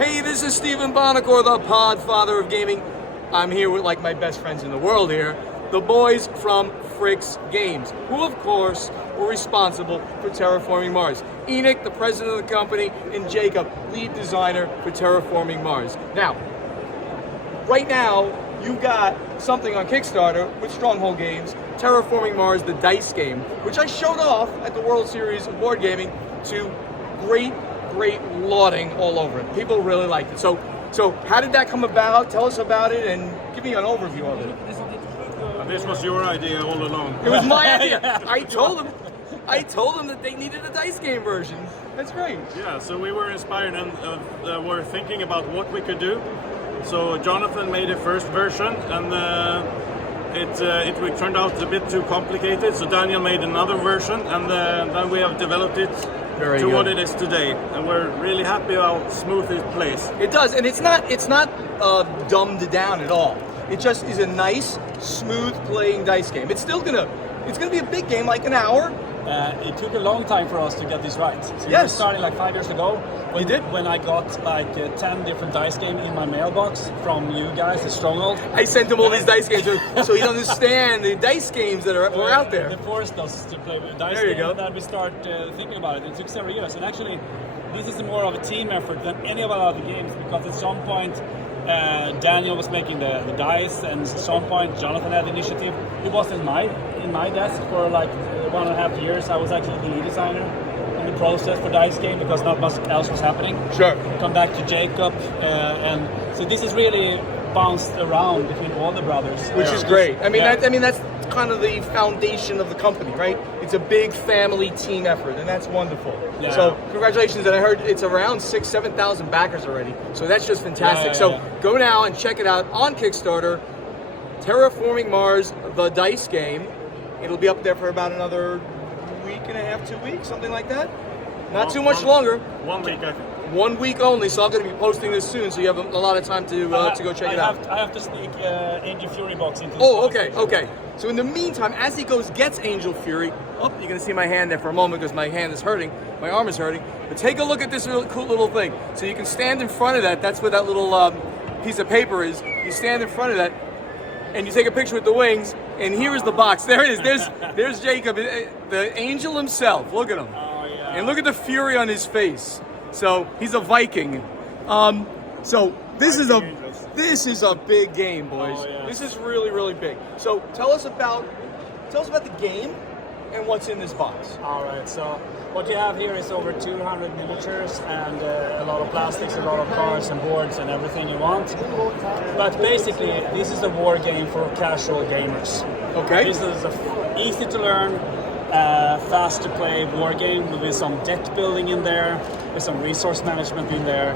Hey, this is Stephen Bonacor, the Podfather of Gaming. I'm here with like my best friends in the world here, the boys from Fryx Games, who of course were responsible for Terraforming Mars. Enoch, the president of the company, and Jacob, lead designer for Terraforming Mars. Now, right now, you've got something on Kickstarter with Stronghold Games, Terraforming Mars, the dice game, which I showed off at the World Series of Board Gaming to great lauding all over it. People really liked it. So how did that come about? Tell us about it and give me an overview of it. This was your idea all along. It was my idea. I told them that they needed a dice game version. That's great. Yeah, so we were inspired and were thinking about what we could do. So Jonathan made a first version, and it turned out a bit too complicated. So Daniel made another version, and then we have developed it to what it is today. And we're really happy how smooth it plays. It does, and it's not dumbed down at all. It just is a nice, smooth playing dice game. It's gonna be a big game, like an hour. It took a long time for us to get this right. So yes. We started like 5 years ago. When I got like 10 different dice games in my mailbox from you guys at Stronghold. I sent them all these dice games so you understand the dice games that were out there. They forced us to play with dice there you games, go. and then we start thinking about it. It took several years, and actually this is more of a team effort than any of our other games, because at some point Daniel was making the dice, and at some point Jonathan had the initiative. It was in my desk for like 1.5 years. I was actually the lead designer in the process for dice game because not much else was happening. Sure. Come back to Jacob, and so this is really bounced around between all the brothers, which is great. I mean, that's kind of the foundation of the company, right? It's a big family team effort, and that's wonderful. Yeah. So congratulations, and I heard it's around 7,000 backers already. So that's just fantastic. Go now and check it out on Kickstarter. Terraforming Mars, the dice game. It'll be up there for about another week and a half, 2 weeks, something like that. Not too much longer. 1 week, I think. 1 week only, so I'm going to be posting this soon, so you have a lot of time to go check it out. I have to sneak Angel Fury box into. Oh, okay. So in the meantime, as he gets Angel Fury. Oh, you're going to see my hand there for a moment because my hand is hurting. My arm is hurting. But take a look at this really cool little thing. So you can stand in front of that. That's where that little piece of paper is. You stand in front of that, and you take a picture with the wings. And here is the box. There it is. There's Jacob, the angel himself. Look at him. Oh, yeah. And look at the fury on his face. So he's a Viking. So this is a big game, boys. Oh, yeah. This is really big. So tell us about the game and what's in this box. All right. So what you have here is over 200 miniatures and a lot of plastics, a lot of cards and boards and everything you want. But basically, this is a war game for casual gamers. Okay. This is easy to learn, fast to play war game with some deck building in there, with some resource management in there,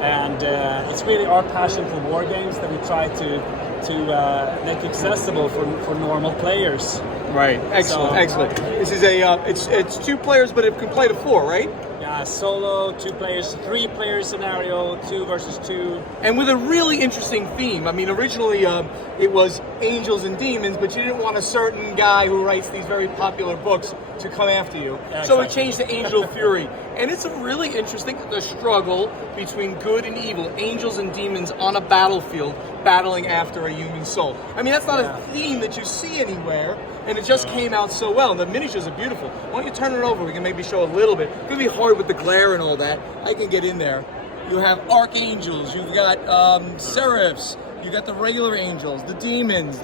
and it's really our passion for war games that we try to make accessible for normal players. Right. Excellent. This is it's 2 players, but it can play to 4, right? Yeah, solo, 2 players, 3 player scenario, 2 versus 2. And with a really interesting theme. I mean, originally it was angels and demons, but you didn't want a certain guy who writes these very popular books to come after you. Yeah, so exactly. it changed to Angel Fury. And it's a really interesting, the struggle between good and evil, angels and demons on a battlefield, battling after a human soul. I mean, that's not a theme that you see anywhere, and it just came out so well. And the miniatures are beautiful. Why don't you turn it over? We can maybe show a little bit. It's going to be hard with the glare and all that. I can get in there. You have archangels, you've got seraphs, you got the regular angels, the demons,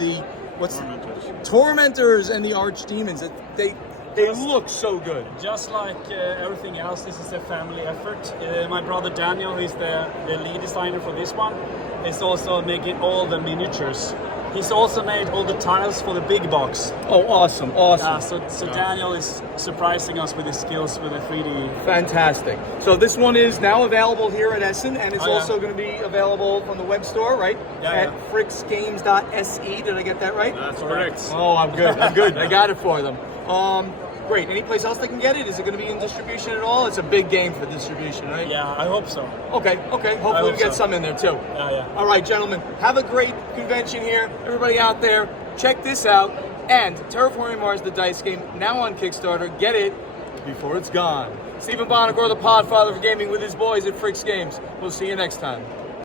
tormentors, and the archdemons. They look so good. Just like everything else, this is a family effort. My brother Daniel, who is the lead designer for this one, is also making all the miniatures. He's also made all the tiles for the big box. Oh, awesome. So Daniel is surprising us with his skills with the 3D. Fantastic. So this one is now available here at Essen, and it's also going to be available from the web store, right? At fryxgames.se. Did I get that right? That's correct. Oh, I'm good. I got it for them. Great. Any place else they can get it? Is it going to be in distribution at all? It's a big game for distribution, right? Yeah, I hope so. Okay. Hopefully we get some in there too. Yeah. All right, gentlemen. Have a great convention here. Everybody out there, check this out. And Terraforming Mars, the dice game, now on Kickstarter. Get it before it's gone. Stephen Bonacor, the Podfather of Gaming, with his boys at Fryx Games. We'll see you next time.